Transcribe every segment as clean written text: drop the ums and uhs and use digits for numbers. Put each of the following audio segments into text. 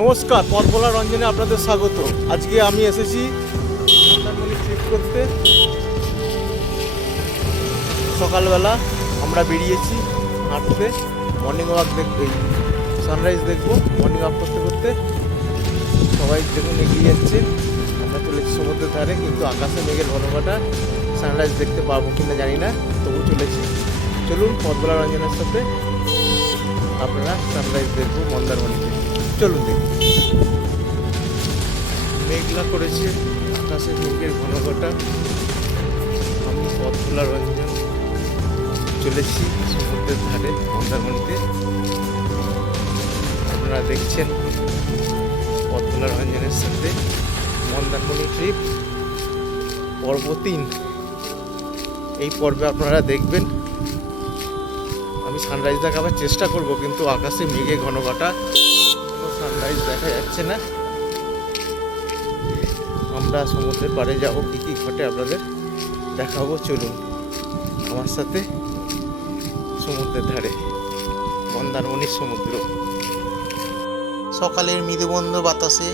নমস্কার, পথ বলা রঞ্জনে আপনাদের স্বাগত। আজকে আমি এসেছি মন্দারমণি ট্রিপ করতে। সকালবেলা আমরা বেরিয়েছি হাঁটতে, মর্নিং ওয়াক দেখতে, সানরাইজ দেখবো। মর্নিং ওয়াক করতে করতে সবাই দেখুন এগিয়ে যাচ্ছে। আমরা চলেছি সমুদ্রের ধারে, কিন্তু আকাশে মেঘের ঘনঘটা, সানরাইজ দেখতে পারবো কিনা জানি না, তবু চলেছি। চলুন পথ বলা রঞ্জনের সাথে আপনারা সানরাইজ দেখবো মন্দারমণিতে। চলুন দেখি। মেঘলা করেছে, আকাশে মেঘের ঘনঘটা। আমি পথ বলা রঞ্জন চলেছি সমুদ্রের ধারে মন্দারমণিতে। আপনারা দেখছেন পথ বলা রঞ্জনের সাথে মন্দারমণি ট্রিপ পর্ব 3। এই পর্বে আপনারা দেখবেন আমি সানরাইজ দেখাবার চেষ্টা করব, কিন্তু আকাশে মেঘে ঘনঘটা, কোনো সানরাইজ দেখা যাচ্ছে না। আমরা সমুদ্রের পাড়ে যাবো, কী কী ঘটে আপনাদের দেখাবো। চলুন আমার সাথে সমুদ্রের ধারে, মন্দারমণির সমুদ্র। সকালের মৃদুবন্ধ বাতাসে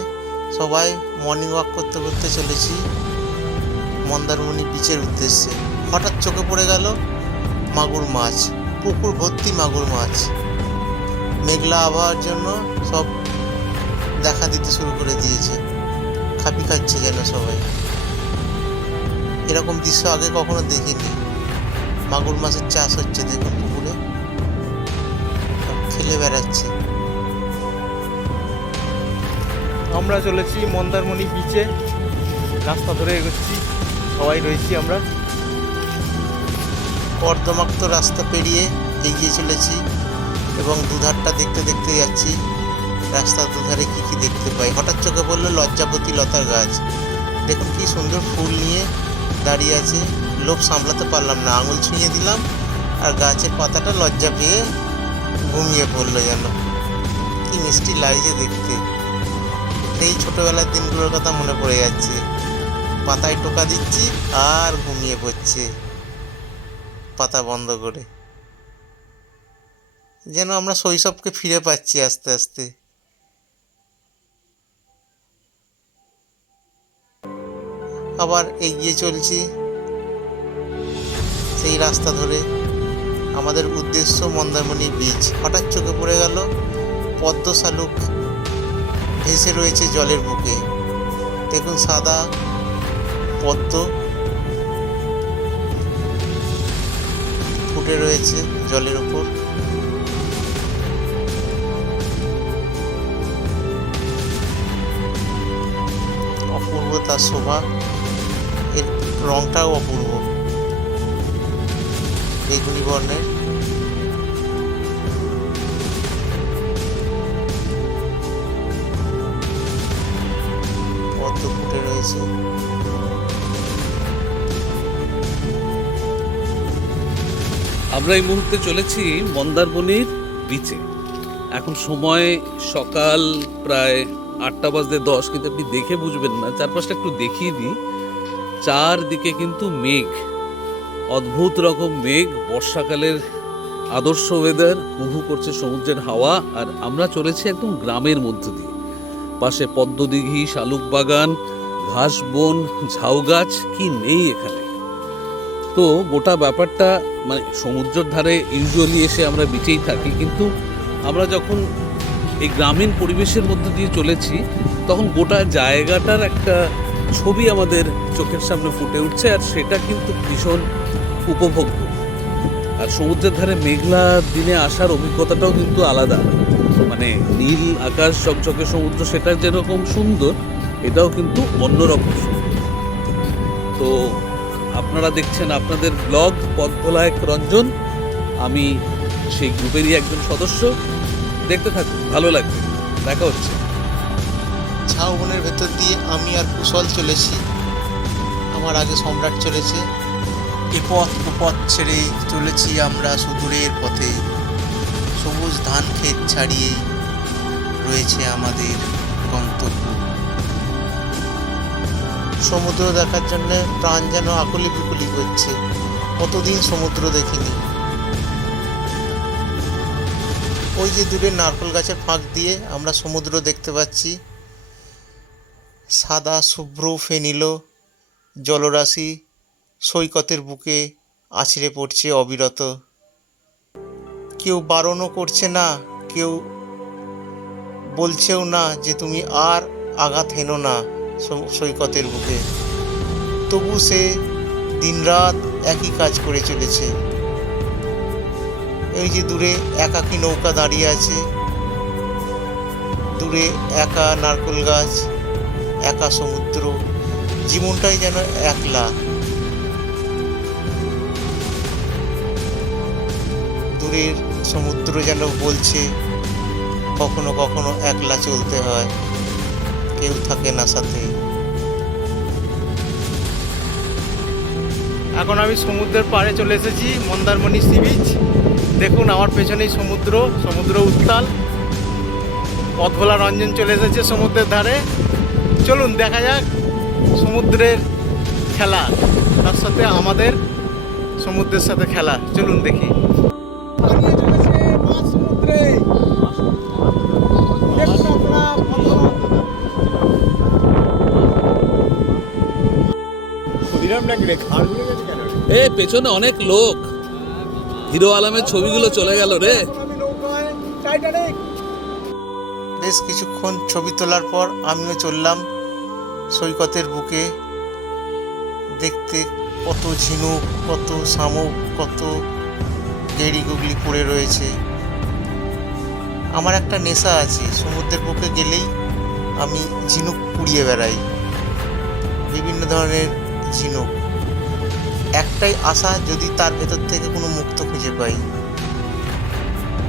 সবাই মর্নিং ওয়াক করতে করতে চলেছি মন্দারমণি বিচের উদ্দেশ্যে। হঠাৎ চোখে পড়ে গেল মাগুর মাছ, পুকুর ভর্তি মাগুর মাছ। মেঘলা আবহাওয়ার জন্য সব দেখা দিতে শুরু করে দিয়েছে, খাপি খাচ্ছে যেন সবাই। এরকম দৃশ্য আগে কখনো দেখিনি। মাগুর মাছের চাষ হচ্ছে, দেখুন পুকুরে খেলে বেড়াচ্ছে। আমরা চলেছি মন্দারমণি বিচে, রাস্তা ধরে এগোচ্ছি, সবাই রয়েছি আমরা। কর্দমাক্ত রাস্তা পেরিয়ে এগিয়ে চলেছি এবং দুধারটা দেখতে দেখতে যাচ্ছি। রাস্তার দুধারে কী কী দেখতে পাই। হঠাৎ চোখে পড়লো লজ্জাপতি লতার গাছ। দেখুন কি সুন্দর ফুল নিয়ে দাঁড়িয়ে আছে। লোভ সামলাতে পারলাম না, আঙুল ছুঁয়ে দিলাম, আর গাছের পাতাটা লজ্জা পেয়ে ঘুমিয়ে পড়লো যেন। কি মিষ্টি লাগছে দেখতে। সেই ছোটোবেলার দিনগুলোর কথা মনে পড়ে যাচ্ছে। পাতায় টোকা দিচ্ছি আর ঘুমিয়ে পড়ছে পাতা বন্ধ করে। যেন আমরা শৈশবকে ফিরে পাচ্ছি আস্তে আস্তে। আবার এগিয়ে চলছি সেই রাস্তা ধরে। আমাদের উদ্দেশ্য মন্দারমণি বিচ। হঠাৎ চোখে পড়ে গেল পদ্ম শালুক ভেসে রয়েছে জলের বুকে। দেখুন সাদা পদ্ম ফুটে রয়েছে জলের উপর। অপূর্ব তার শোভা, এর রংটাও অপূর্ব, বেগুনি বর্ণের। পদ্ম ফুটে রয়েছে। আমরা এই মুহূর্তে চলেছি মন্দারমণির বিচে। এখন সময় সকাল প্রায় 8:10, কিন্তু আপনি দেখে বুঝবেন না। চারপাশটা একটু দেখিয়ে দিই। চারদিকে কিন্তু মেঘ, অদ্ভুত রকম মেঘ, বর্ষাকালের আদর্শ ওয়েদার, কুহু করছে সমুদ্রের হাওয়া। আর আমরা চলেছি একদম গ্রামের মধ্য দিয়ে। পাশে পদ্মদিঘি, শালুক বাগান, ঘাস বন, ঝাউ গাছ, কি নেই এখানে। তো গোটা ব্যাপারটা মানে সমুদ্রের ধারে ইউজুয়ালি এসে আমরা বিচেই থাকি, কিন্তু আমরা যখন এই গ্রামীণ পরিবেশের মধ্যে দিয়ে চলেছি, তখন গোটা জায়গাটার একটা ছবি আমাদের চোখের সামনে ফুটে উঠছে, আর সেটা কিন্তু ভীষণ উপভোগ্য। আর সমুদ্রের ধারে মেঘলা দিনে আসার অভিজ্ঞতাটাও কিন্তু আলাদা। মানে নীল আকাশ, চকচকে সমুদ্র, সেটা যেরকম সুন্দর, এটাও কিন্তু অন্যরকম সুন্দর। তো আপনারা দেখছেন আপনাদের ব্লগ পথ ভোলা এক রঞ্জন। আমি সেই গ্রুপেরই একজন সদস্য। দেখতে থাকুন, ভালো লাগবে। দেখা হচ্ছে। ঝাউবনের ভেতর দিয়ে আমি আর কুশল চলেছি, আমার আগে সম্রাট চলেছে। এ পথ ও পথ ছেড়ে চলেছি আমরা সুদূরের পথে। সবুজ ধান ক্ষেত ছাড়িয়ে রয়েছে আমাদের গন্তব্য। সমুদ্র দেখার জন্য প্রাণ যেন আকুলি বিকুলি করছে। কতদিন সমুদ্র দেখিনি। ওই যে দূরে নারকেল গাছের ফাঁক দিয়ে আমরা সমুদ্র দেখতে পাচ্ছি। সাদা শুভ্র ফেনিল জলরাশি সৈকতের বুকে আছড়ে পড়ছে অবিরত। কেউ বারণও করছে না, কেউ বলছেও না যে তুমি আর আঘাত হেনো না সৈকতের বুকে। তবু সে দিনরাত একই কাজ করে চলেছে। এই যে দূরে একাকী নৌকা দাঁড়িয়ে আছে, দূরে একা নারকেল গাছ, একা সমুদ্র, জীবনটাই যেন একলা। দূরের সমুদ্র যেন বলছে কখনো কখনো একলা চলতে হয়, কেউ থাকে না সাথে। এখন আমি সমুদ্রের পাড়ে চলে এসেছি, মন্দারমণি সি বিচ। দেখুন আমার পেছনেই সমুদ্র, সমুদ্র উত্তাল। পথভোলা রঞ্জন চলে এসেছে সমুদ্রের ধারে। চলুন দেখা যাক সমুদ্রের খেলা, তার সাথে আমাদের সমুদ্রের সাথে খেলা। চলুন দেখি। এ পেছনে অনেক লোক, হিরো আলমের ছবিগুলো চলে গেল রে। বেশ কিছুক্ষণ ছবি তোলার পর আমিও চললাম সৈকতের বুকে, দেখতে কত ঝিনুক, কত শামুক, কত গেড়ি গুগলি পড়ে রয়েছে। আমার একটা নেশা আছে, সমুদ্রের বুকে গেলেই আমি ঝিনুক কুড়িয়ে বেড়াই, বিভিন্ন ধরনের ঝিনুক। একটাই আশা, যদি তার ভেতর থেকে কোনো মুক্ত খুঁজে পাই,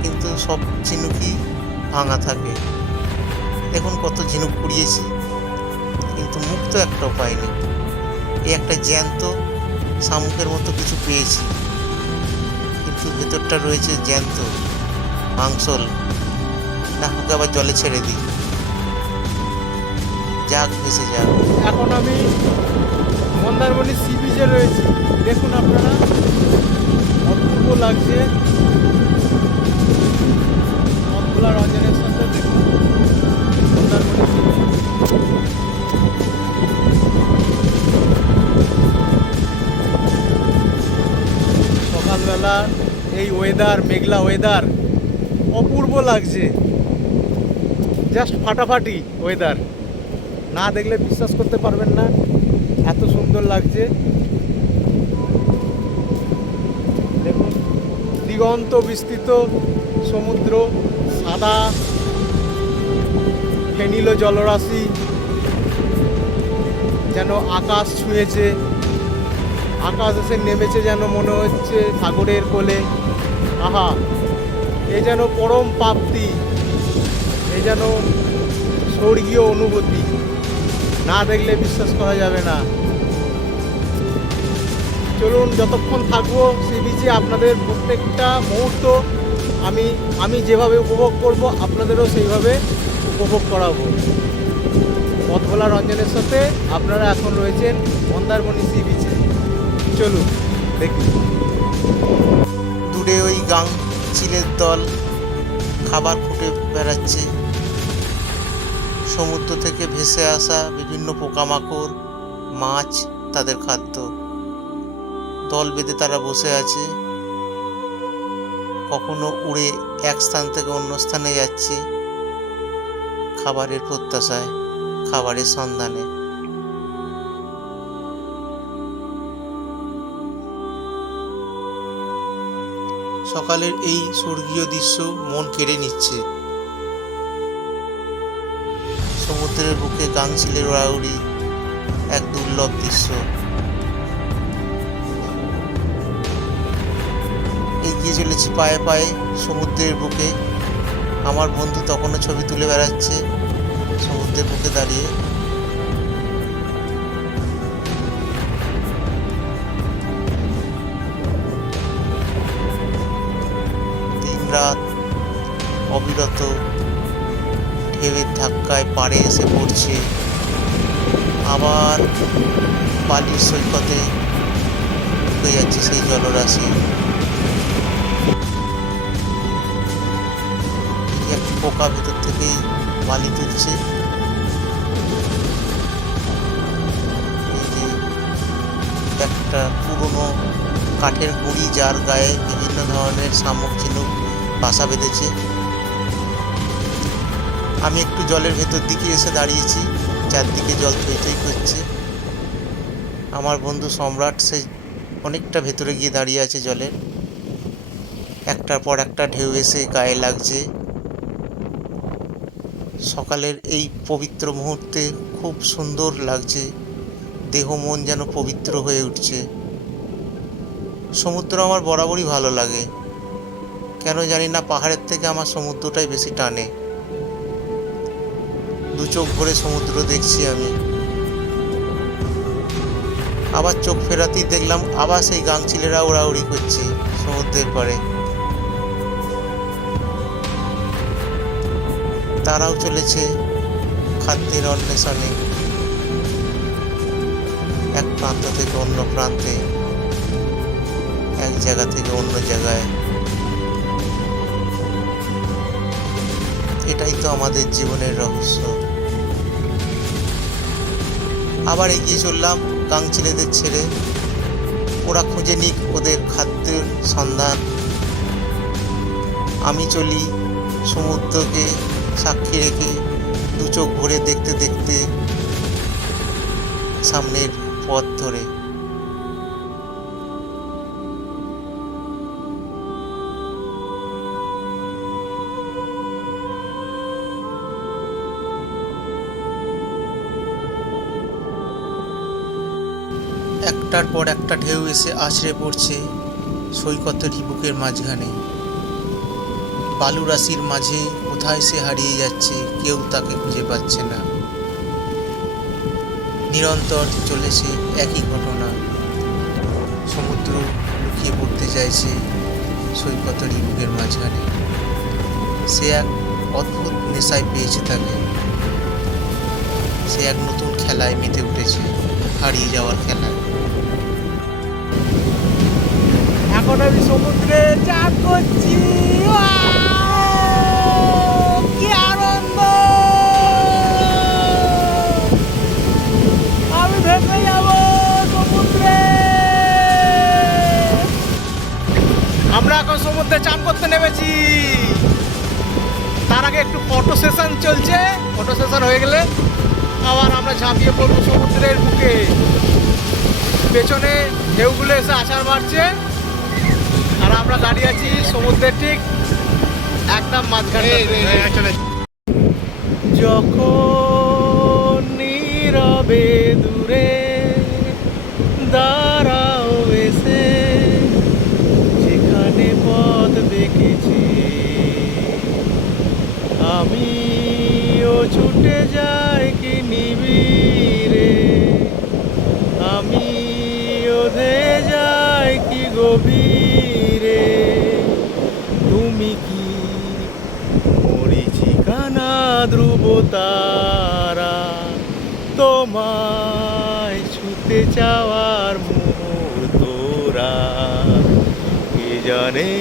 কিন্তু সব ঝিনুকই ভাঙা থাকে। দেখুন কত ঝিনুক কুড়িয়েছি, কিন্তু মুক্ত একটাও পাইনি। এই একটা জ্যান্ত শামুকের মতো কিছু পেয়েছি, কিন্তু ভেতরটা রয়েছে জ্যান্ত মাংসল। না হোক আবার জলে ছেড়ে দিই, যাক ভেসে যাক। এখন আমি মন্দারমণি সি বিচে রয়েছি। দেখুন আপনারা, অপূর্ব লাগছে পথভোলা রঞ্জনের সাথে। দেখুন মন্দারমণি সি বিচ। সকালবেলা এই ওয়েদার, মেঘলা ওয়েদার, অপূর্ব লাগছে। জাস্ট ফাটাফাটি ওয়েদার, না দেখলে বিশ্বাস করতে পারবেন না, এত সুন্দর লাগছে। দেখুন দিগন্ত বিস্তৃত সমুদ্র, সাদা ফেনিল জলরাশি যেন আকাশ ছুঁয়েছে। আকাশ এসে নেমেছে যেন মনে হচ্ছে সাগরের কোলে। আহা, এ যেন পরম প্রাপ্তি, এ যেন স্বর্গীয় অনুভূতি, না দেখলে বিশ্বাস করা যাবে না। চলুন, যতক্ষণ থাকবো সি বিচে আপনাদের প্রত্যেকটা মুহূর্ত আমি যেভাবে উপভোগ করব, আপনাদেরও সেইভাবে উপভোগ করাবো। পথভোলা রঞ্জনের সাথে আপনারা এখন রয়েছেন মন্দারমণি সি বিচে। চলুন দেখি। দূরে ওই গাং চিলের দল খাবার খুঁটে বেড়াচ্ছে। সমুদ্র থেকে ভেসে আসা বিভিন্ন পোকামাকড়, মাছ তাদের খাদ্য। দল বেঁধে তারা বসে আছে, কখনো উড়ে এক স্থান থেকে অন্য স্থানে যাচ্ছে খাবারের প্রত্যাশায়, খাবারের সন্ধানে। সকালের এই স্বর্গীয় দৃশ্য মন কেড়ে নিচ্ছে। সমুদ্রের বুকে গাংচিলের ওড়াউড়ি এক দুর্লভ দৃশ্য। এগিয়ে চলেছি পায়ে পায়ে সমুদ্রের বুকে। আমার বন্ধু তখনও ছবি তুলে বেড়াচ্ছে সমুদ্রের বুকে দাঁড়িয়ে। দিনরাত অবিরত ঢেউয়ের ধাক্কায় পাড়ে এসে পড়ছে, আবার বালির সৈকতে ঢুকে যাচ্ছে সেই জলরাশি। নৌকা ভেতর থেকেই বালি তুলছে। এই যে একটা পুরনো কাঠের গুঁড়ি, যার গায়ে বিভিন্ন ধরনের শামুক ঝিনুক বাসা বেঁধেছে। আমি একটু জলের ভেতর দিকে এসে দাঁড়িয়েছি, চারদিকে জল থই থই করছে। আমার বন্ধু সম্রাট সে অনেকটা ভেতরে গিয়ে দাঁড়িয়ে আছে জলের। একটার পর একটা ঢেউ এসে গায়ে লাগছে। সকালের এই পবিত্র মুহূর্তে খুব সুন্দর লাগছে, দেহ মন যেন পবিত্র হয়ে উঠছে। সমুদ্র আমার বরাবরই ভালো লাগে, কেন জানি না পাহাড়ের থেকে আমার সমুদ্রটাই বেশি টানে। দু চোখ ভরে সমুদ্র দেখছি আমি। আবার চোখ ফেরাতেই দেখলাম আবার সেই গাংচিলেরা ওড়াউড়ি করছে সমুদ্রের পাড়ে। তারাও চলেছে খাদ্যের অন্বেষণে, এক প্রান্ত থেকে অন্য প্রান্তে, এক জায়গা থেকে অন্য জায়গায়। এটাই তো আমাদের জীবনের রহস্য। আবার এগিয়ে চললাম গাংচিলেদের ছেড়ে, ওরা খুঁজে নিক ওদের খাদ্যের সন্ধান। আমি চলি সমুদ্রকে সাক্ষী রেখে, দু চোখ ভরে দেখতে দেখতে সামনের পথ ধরে। একটার পর একটা ঢেউ এসে আছড়ে পড়ছে সৈকতেরই বুকের মাঝখানে। বালু রাশির মাঝে কোথায় সে হারিয়ে যাচ্ছে, কেউ তাকে খুঁজে পাচ্ছে না। নিরন্তর চলেছে একই ঘটনা, সমুদ্র লুকিয়ে পড়তে চাইছে সৈকতেরই বুকের মাঝখানে। সে এক অদ্ভুত নেশায় পেয়েছে তাকে, সে এক নতুন খেলায় মেতে উঠেছে, হারিয়ে যাওয়ার খেলায়। এখন আমি সমুদ্রে চান করছি, কি আনন্দ! আমি ভেসে যাব সমুদ্রে। আমরা এখন সমুদ্রে চান করতে নেমেছি। তার আগে একটু ফটো সেশন চলছে, ফটো সেশন হয়ে গেলে আবার আমরা ঝাঁপিয়ে পড়বো সমুদ্রের বুকে। পেছনে ঢেউগুলো এসে আছাড় মারছে, আর আমরা দাঁড়িয়ে আছি সমুদ্রের ঠিক একদম মাঝখানে। যখন নীরবে দূরে দাঁড়াও এসে, যেখানে পথ দেখেছি আমিও ছুটে যাই কি নিবিড়ে, আমিও ধেয়ে যাই কি গভীরে। তুমি কি মরীচিকানা ধ্রুব তারা, তোমায় ছুতে চাওয়ার মুহূর্তরা, কে জানে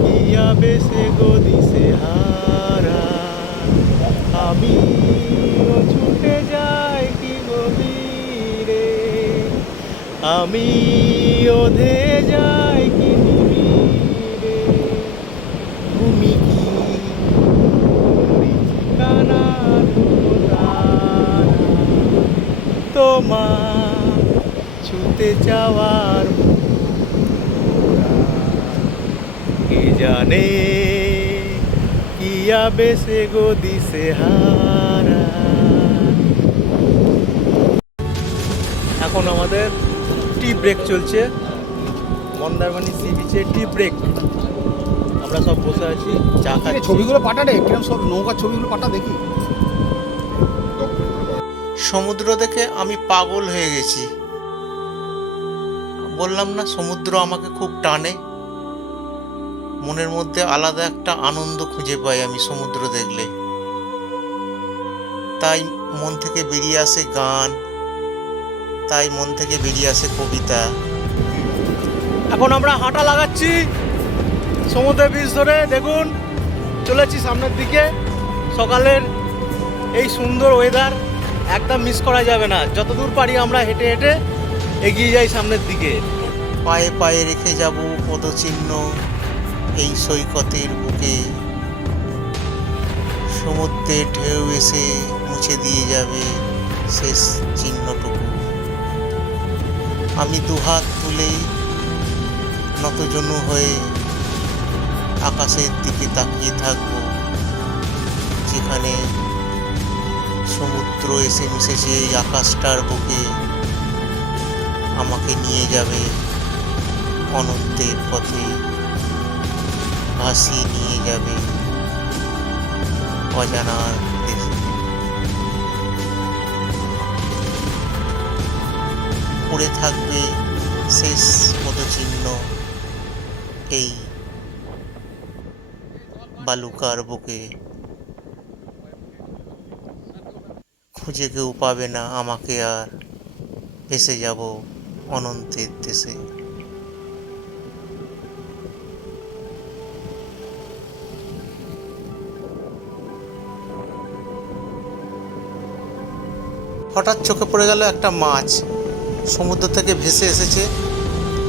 কি আবেশে গদিশে হারা। আমিও ছুটে যাই কি গভীরে, আমিও ধেয়ে যাই কি নিবিড়ে। তুমি কি মরীচিকানা ধ্রুব তারা, তোমার ছুতে যাওয়ার মুহূর্তরা, কে জানে কি আবেশে গদিশে হারা। এখন আমাদের টি ব্রেক চলছে, মন্দারমণি সি বিচে টি ব্রেক। আমরা সব বসে আছি, চা খাচ্ছি। ছবিগুলো পাঠা রে, কিরম সব নৌকার ছবিগুলো পাঠা দেখি। সমুদ্র দেখে আমি পাগল হয়ে গেছি। বললাম না, সমুদ্র আমাকে খুব টানে। মনের মধ্যে আলাদা একটা আনন্দ খুঁজে পাই আমি সমুদ্র দেখলে। তাই মন থেকে বেরিয়ে আসে গান, তাই মন থেকে বেরিয়ে আসে কবিতা। এখন আমরা হাঁটা লাগাচ্ছি সমুদ্রের বীচ ধরে। দেখুন চলেছি সামনের দিকে। সকালের এই সুন্দর ওয়েদার একদম মিস করা যাবে না। যতদূর পারি আমরা হেঁটে হেঁটে এগিয়ে যাই সামনের দিকে। পায়ে পায়ে রেখে যাব পদচিহ্ন এই সৈকতের বুকে। সমুদ্রের ঢেউ এসে মুছে দিয়ে যাবে শেষ চিহ্নটুকু। আমি দুহাত তুলে নতজনু হয়ে আকাশের দিকে তাকিয়ে থাকব, যেখানে সমুদ্র এসে মিশেছে এই আকাশটার বুকে। আমাকে নিয়ে যাবে অনন্তের পথে, ভাসিয়ে নিয়ে যাবে অজানার দেশে। পড়ে থাকবে শেষ পদচিহ্ন এই বালুকার বুকে। খুঁজে কেউ পাবে না আমাকে আর, ভেসে যাব অনন্তের দেশে। হঠাৎ চোখে পড়ে গেল একটা মাছ, সমুদ্র থেকে ভেসে এসেছে।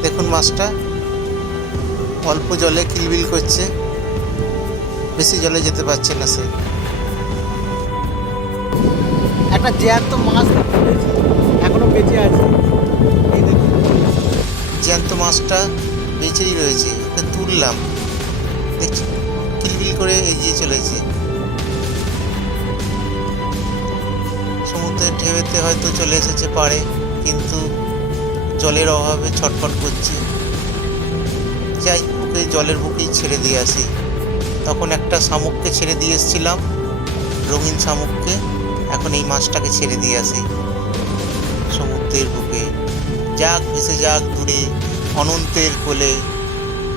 দেখুন মাছটা অল্প জলে কিলবিল করছে, বেশি জলে যেতে পারছে না সে। একটা জ্যান্ত মাছ দেখতে পেয়েছি, এখনো বেঁচে আছে। এই দেখুন জ্যান্ত মাছটা বেঁচেই রয়েছে, ওকে তুললাম, দেখছি কিলবিল করে এগিয়ে চলেছে। সমুদ্রের ঢেউতে হয়তো চলে এসেছে পাড়ে, কিন্তু জলের অভাবে ছটফট করছে। যাই, ওকে জলের বুকেই ছেড়ে দিয়ে আসি। তখন একটা শামুককে ছেড়ে দিয়ে এসেছিলাম, রঙিন শামুককে। এখন এই মাছটাকে ছেড়ে দিয়ে আসি সমুদ্রের বুকে। যাক ভেসে যাক দূরে অনন্তের কোলে,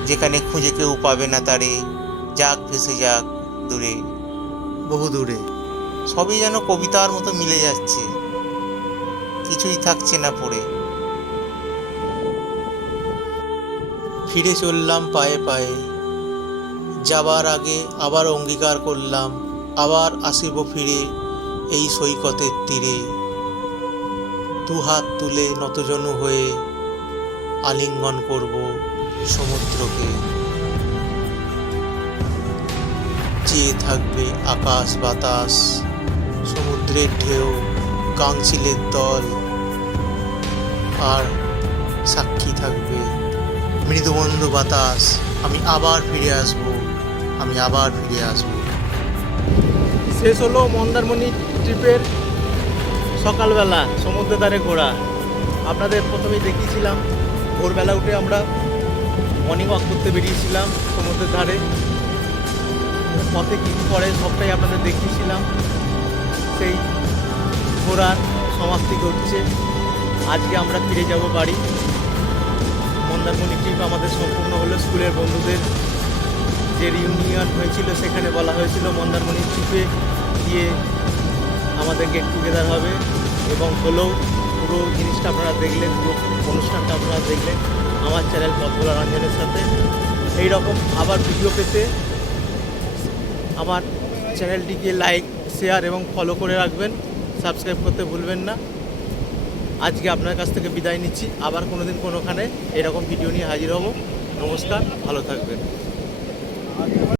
যেখানে খুঁজে কেউ পাবে না তারে। যাক ভেসে যাক দূরে, বহু দূরে। সবই যেন কবিতার মতো মিলে যাচ্ছে, কিছুই থাকছে না পড়ে। ফিরে চললাম পায়ে পায়ে, যাবার আগে আবার অঙ্গীকার করলাম, আবার আসিব ফিরে এই সৈকতের তীরে। দুহাত তুলে নতজনু হয়ে আলিঙ্গন করব সমুদ্রকে। চেয়ে থাকবে আকাশ বাতাস, সমুদ্রের ঢেউ, কাংচিলের দল, আর সাক্ষী থাকবে মৃদুমন্দ বাতাস। আমি আবার ফিরে আসব, আমি আবার ফিরে আসব। শেষ হলো মন্দারমণি ট্রিপের সকালবেলা সমুদ্র ধারে ঘোরা। আপনাদের প্রথমেই দেখিয়েছিলাম ভোরবেলা উঠে আমরা মর্নিং ওয়াক করতে বেরিয়েছিলাম সমুদ্রের ধারে। পথে কী কী পড়ে সবটাই আপনাদের দেখিয়েছিলাম। সেই ঘোরার সমাপ্তি ঘটছে। আজকে আমরা ফিরে যাব বাড়ি। মন্দারমণি ট্রিপ আমাদের সম্পূর্ণ হলো। স্কুলের বন্ধুদের যে রিউনিয়ন হয়েছিল, সেখানে বলা হয়েছিল মন্দারমণি ট্রিপে গিয়ে আমাদের গেট টুগেদার হবে, এবং হলেও পুরো জিনিসটা আপনারা দেখলেন, পুরো অনুষ্ঠানটা আপনারা দেখলেন আমার চ্যানেল পথভোলা রঞ্জনের সাথে। এই রকম আবার ভিডিও পেতে আমার চ্যানেলটিকে লাইক, শেয়ার এবং ফলো করে রাখবেন। সাবস্ক্রাইব করতে ভুলবেন না। আজকে আপনার কাছ থেকে বিদায় নিচ্ছি। আবার কোনোদিন কোনোখানে এরকম ভিডিও নিয়ে হাজির হব। নমস্কার, ভালো থাকবেন।